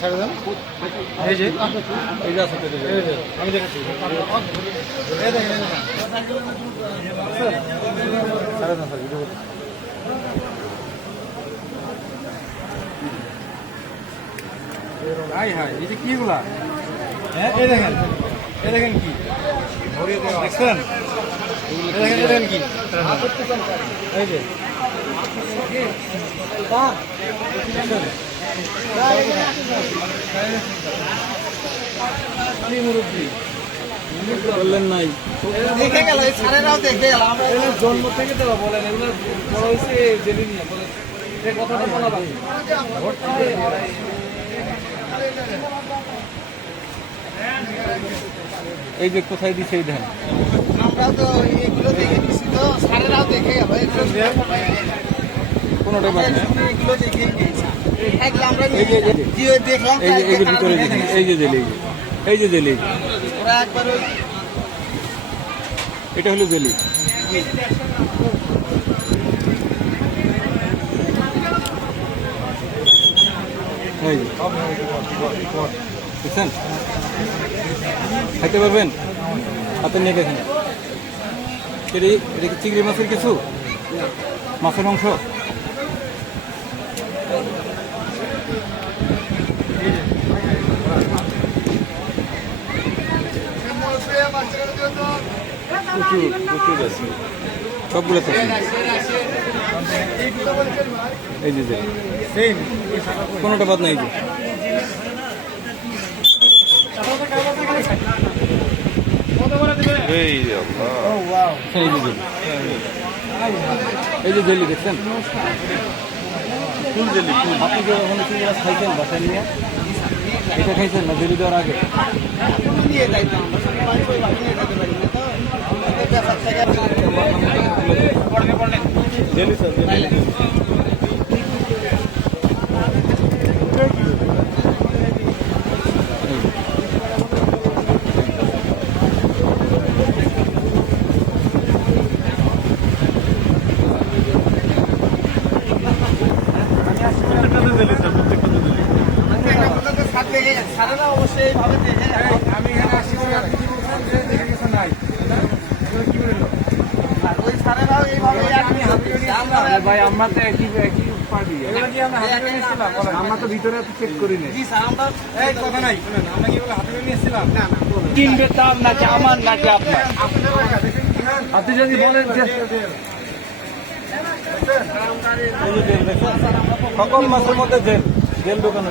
ছেড়ে দেন। এই যে এই যে আছে, আমি দেখেছি। ছেড়ে দেন স্যার, ভিডিও করতে। হাই হাই, এই যে কি গুলা? হ্যাঁ, এই দেখেন কি দেখছেন? এই দেখেন কি এই যে বললেন নাই, দেখে গেল সারেরাও দেখে গেল। আমরা জন্ম থেকে তো বলেন এগুলো বড় হয়েছে জেনে নিয়ে বলেন কথাটা বলা বাকি। এই যে কোথায় দিছে এই ধান, আমরা তো এগুলো দেখে দিছি, তো সারেরাও দেখে গেল কোনোটা বাকি না, এগুলো দেখে আমরা দেখলাম। এই যে ভিতরে এই যে জেলি, এই যে জেলি, ওরা একবার এটা হলো জেলি। বুঝছেন, খাইতে পারবেন? হাতে নিয়ে গেছেন। এটা কি চিংড়ি মাছের কিছু, মাছের অংশ? প্রচুর আছে, সবগুলো থাকে। এই যে কোনোটা বাদ নাই। এই যে জেলি দেখছেন, ফুল জেলি। আপনি যে ওখানে খাইছেন বাসায় নিয়ে, এটা খাইছেন না জেলি দেওয়ার আগে? জেলি স্যার, আমি এখানে আসছি নাই ভাই, আমরা তো একই পার্টি, আমরা তো ভিতরে চেক করি না। কথা নাই, আমরা কি হাতে নিয়েছিলাম? কিনবে দাম নাকি আমার নাকি আপনার? আপনি যদি বলেন সকল মাসের মধ্যে জেল দোকান।